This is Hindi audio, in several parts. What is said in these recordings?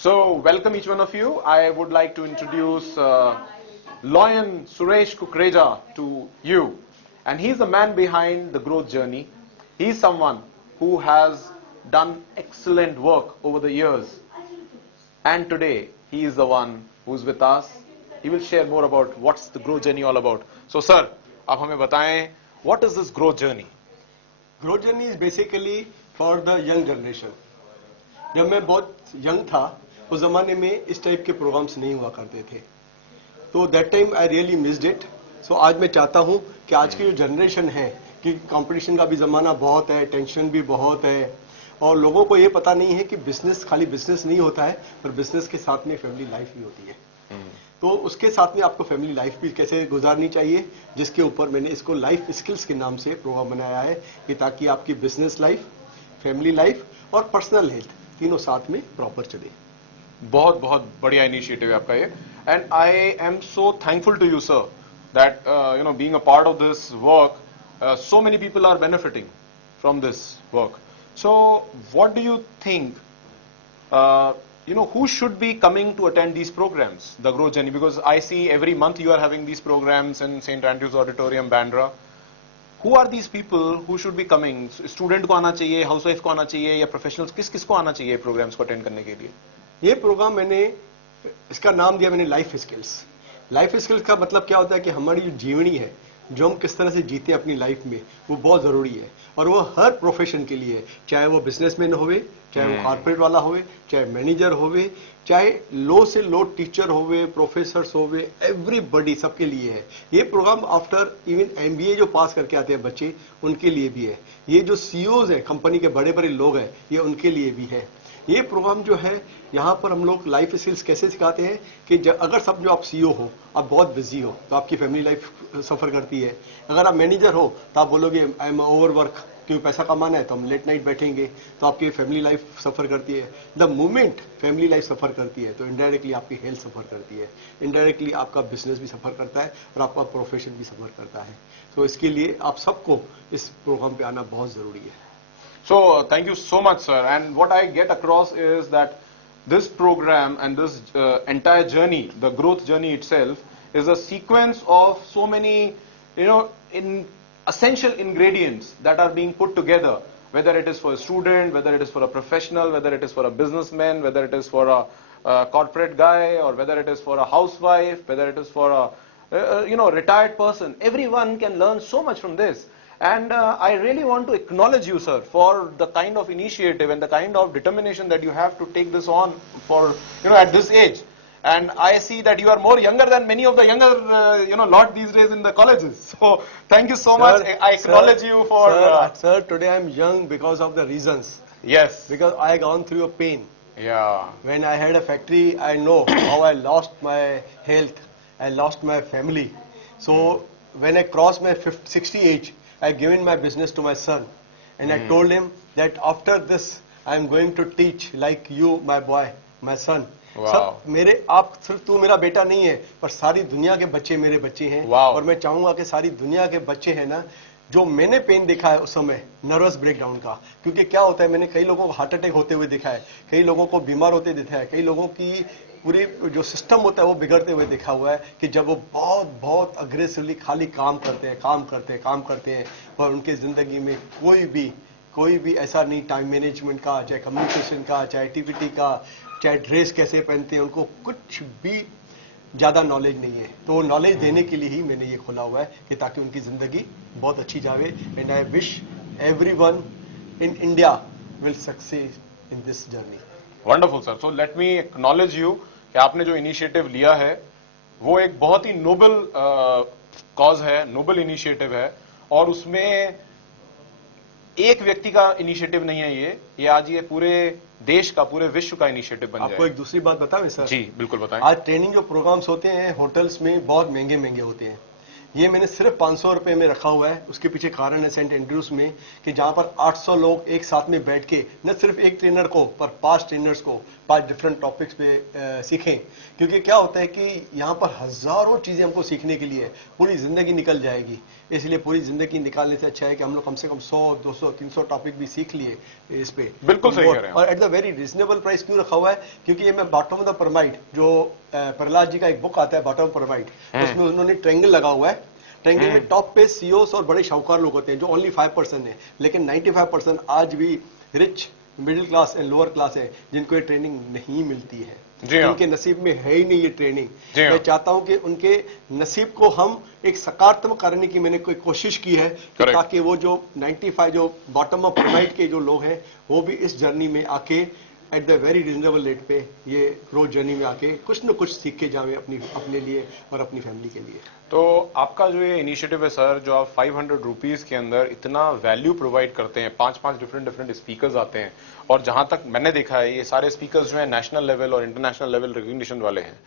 So, welcome each one of you. I would like to introduce Loyan Suresh Kukreja to you. And he's the man behind the growth journey. He's someone who has done excellent work over the years. And today, he is the one who's with us. He will share more about what's the growth journey all about. So, sir, आप हमें बताएं, what is this growth journey? Growth journey is basically for the young generation. जब मैं बहुत यंग था उस जमाने में इस टाइप के प्रोग्राम्स नहीं हुआ करते थे, तो that time I really missed it. So आज मैं चाहता हूं कि आज की जो जनरेशन है कि कंपटीशन का भी जमाना बहुत है, टेंशन भी बहुत है, और लोगों को ये पता नहीं है कि बिजनेस खाली बिजनेस नहीं होता है, पर बिजनेस के साथ में फैमिली लाइफ भी होती है. तो उसके साथ में आपको फैमिली लाइफ भी कैसे गुजारनी चाहिए, जिसके ऊपर मैंने इसको लाइफ स्किल्स के नाम से प्रोग्राम बनाया है कि ताकि आपकी बिजनेस लाइफ, फैमिली लाइफ और पर्सनल हेल्थ तीनों साथ में प्रॉपर चले. बहुत बहुत बढ़िया इनिशिएटिव है आपका ये. And I am so thankful to you sir that being a part of this work, so many people are benefiting from this work. So what do you think, who should be coming to attend these programs, the growth journey? Because I see every month you are having these programs in St. Andrews Auditorium, Bandra. Who are these people who should be coming? Student को आना चाहिए, हाउसवाइफ को आना चाहिए, या प्रोफेशनल्स, किस को आना चाहिए प्रोग्राम्स को अटेंड करने के लिए? ये प्रोग्राम मैंने इसका नाम दिया मैंने लाइफ स्किल्स. लाइफ स्किल्स का मतलब क्या होता है कि हमारी जो जीवनी है, जो हम किस तरह से जीते अपनी लाइफ में, वो बहुत जरूरी है. और वो हर प्रोफेशन के लिए है, चाहे वो बिजनेसमैन होवे, चाहे वो कॉर्पोरेट वाला होवे, चाहे मैनेजर होवे, चाहे लो से लो टीचर होवे, प्रोफेसर्स होवे, एवरीबॉडी सबके लिए है. ये प्रोग्राम आफ्टर इवन एमबीए जो पास करके आते हैं बच्चे, उनके लिए भी है. ये जो सीईओज है, कंपनी के बड़े बड़े लोग हैं, ये उनके लिए भी है. ये प्रोग्राम जो है, यहाँ पर हम लोग लाइफ स्किल्स कैसे सिखाते हैं कि अगर सब जो आप सीईओ हो, आप बहुत बिजी हो, तो आपकी फैमिली लाइफ सफर करती है. अगर आप मैनेजर हो तो आप बोलोगे आई एम ओवर वर्क, क्यों पैसा कमाना है तो हम लेट नाइट बैठेंगे, तो आपकी फैमिली लाइफ सफर करती है. द मोमेंट फैमिली लाइफ सफर करती है तो इनडायरेक्टली आपकी हेल्थ सफर करती है, इनडायरेक्टली आपका बिजनेस भी सफर करता है और आपका प्रोफेशन भी सफर करता है. तो इसके लिए आप सबको इस प्रोग्राम पे आना बहुत जरूरी है. So, thank you so much, sir. And what I get across is that this program and this entire journey, the growth journey itself, is a sequence of so many, essential ingredients that are being put together. Whether it is for a student, whether it is for a professional, whether it is for a businessman, whether it is for a corporate guy, or whether it is for a housewife, whether it is for a retired person. Everyone can learn so much from this. And I really want to acknowledge you, sir, for the kind of initiative and the kind of determination that you have to take this on for, at this age. And I see that you are more younger than many of the younger, lot these days in the colleges. So thank you so much. I acknowledge you for... Sir, today I'm young because of the reasons. Yes. Because I gone through a pain. Yeah. When I had a factory, I know how I lost my health. I lost my family. So when I crossed my 60 age, I given my business to my son, and I told him that after this I am going to teach like you, my boy, my son. Wow. सब मेरे, आप सिर्फ तू मेरा बेटा नहीं है, पर सारी दुनिया के बच्चे मेरे बच्चे हैं. Wow. और मैं चाहूंगा कि सारी दुनिया के बच्चे हैं ना, जो मैंने पेन देखा है उस समय नर्वस ब्रेकडाउन का, क्योंकि क्या होता है, मैंने कई लोगों को हार्ट अटैक होते हुए देखा है, कई लोगों को बीमार होते देखा है, कई लोगों की पूरी जो सिस्टम होता है वो बिगड़ते हुए देखा हुआ है कि जब वो बहुत बहुत अग्रेसिवली खाली काम करते हैं और उनके जिंदगी में कोई भी ऐसा नहीं, टाइम मैनेजमेंट का, चाहे कम्युनिकेशन का, चाहे एक्टिविटी का, चाहे ड्रेस कैसे पहनते हैं, उनको कुछ भी ज्यादा नॉलेज नहीं है. तो नॉलेज देने के लिए ही मैंने ये खोला हुआ है कि ताकि उनकी जिंदगी बहुत अच्छी जावे. And I wish everyone in India will succeed in this journey. Wonderful sir. So let me acknowledge you कि आपने जो इनिशिएटिव लिया है वो एक बहुत ही नोबल कॉज है, नोबल इनिशिएटिव है, और उसमें एक व्यक्ति का इनिशिएटिव नहीं है. ये आज ये पूरे देश का, पूरे विश्व का इनिशिएटिव बन जाए. आपको एक दूसरी बात बताएं सर? जी बिल्कुल बताएं. आज ट्रेनिंग जो प्रोग्राम्स होते हैं होटल्स में बहुत महंगे होते हैं. ये मैंने सिर्फ 500 रुपए में रखा हुआ है. उसके पीछे कारण है सेंट एंड्रूज में कि जहां पर 800 लोग एक साथ में बैठ के न सिर्फ एक ट्रेनर को पर 5 ट्रेनर्स को 5 डिफरेंट टॉपिक्स पे सीखें. क्योंकि क्या होता है कि यहाँ पर हजारों चीजें हमको सीखने के लिए, पूरी जिंदगी निकल जाएगी. इसलिए पूरी जिंदगी निकालने से अच्छा है कि हम लोग कम से कम 100, 200, 300 टॉपिक भी सीख लिए इस पे। बिल्कुल सही कह रहे हैं। और at the very reasonable price क्यों रखा हुआ है? क्योंकि ये मैं बॉटम ऑफ द पिरामिड, जो प्रहलाद जी का एक बुक आता है बॉटम ऑफ पिरामिड, उसमें उन्होंने ट्रायंगल लगा हुआ है। ट्रायंगल में टॉप पे सीईओस और बड़े शाहूकार लोग होते हैं जो ओनली 5% है, लेकिन 95% आज भी rich, middle class and lower class है जिनको ये ट्रेनिंग नहीं मिलती है, जी हाँ। उनके नसीब में है ही नहीं ये ट्रेनिंग। जी हाँ। मैं चाहता हूं कि उनके नसीब को हम एक सकारात्मक करने की मैंने कोई कोशिश की है कि Correct. ताकि वो जो 95 जो बॉटम ऑफ पिरामिड के जो लोग हैं वो भी इस जर्नी में आके at the very reasonable rate पे ये रोज जर्नी में आके कुछ न कुछ सीख के जावे अपने लिए और अपनी फैमिली के लिए। तो आपका जो ये इनिशिएटिव है सर, जो आप 500 रुपीज के अंदर इतना वैल्यू प्रोवाइड करते हैं, 5-5 डिफरेंट स्पीकर्स आते हैं, और जहां तक मैंने देखा है ये सारे स्पीकर्स जो है नेशनल लेवल और इंटरनेशनल लेवल रिकॉग्निशन वाले हैं।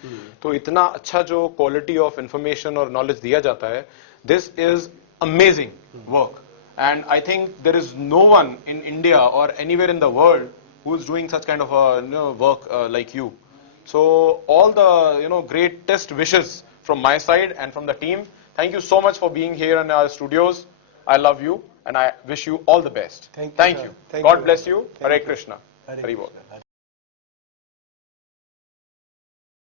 तो इतना अच्छा जो क्वालिटी ऑफ इंफॉर्मेशन और नॉलेज दिया जाता है, this is amazing work, and I think there is no one in India और anywhere in the world who is doing such kind of work like you. So all the greatest wishes from my side and from the team. Thank you so much for being here in our studios. I love you and I wish you all the best. Thank you, sir. you. Thank God you. bless you. Thank Hare you. Krishna. Hare Hari Bol. Krishna.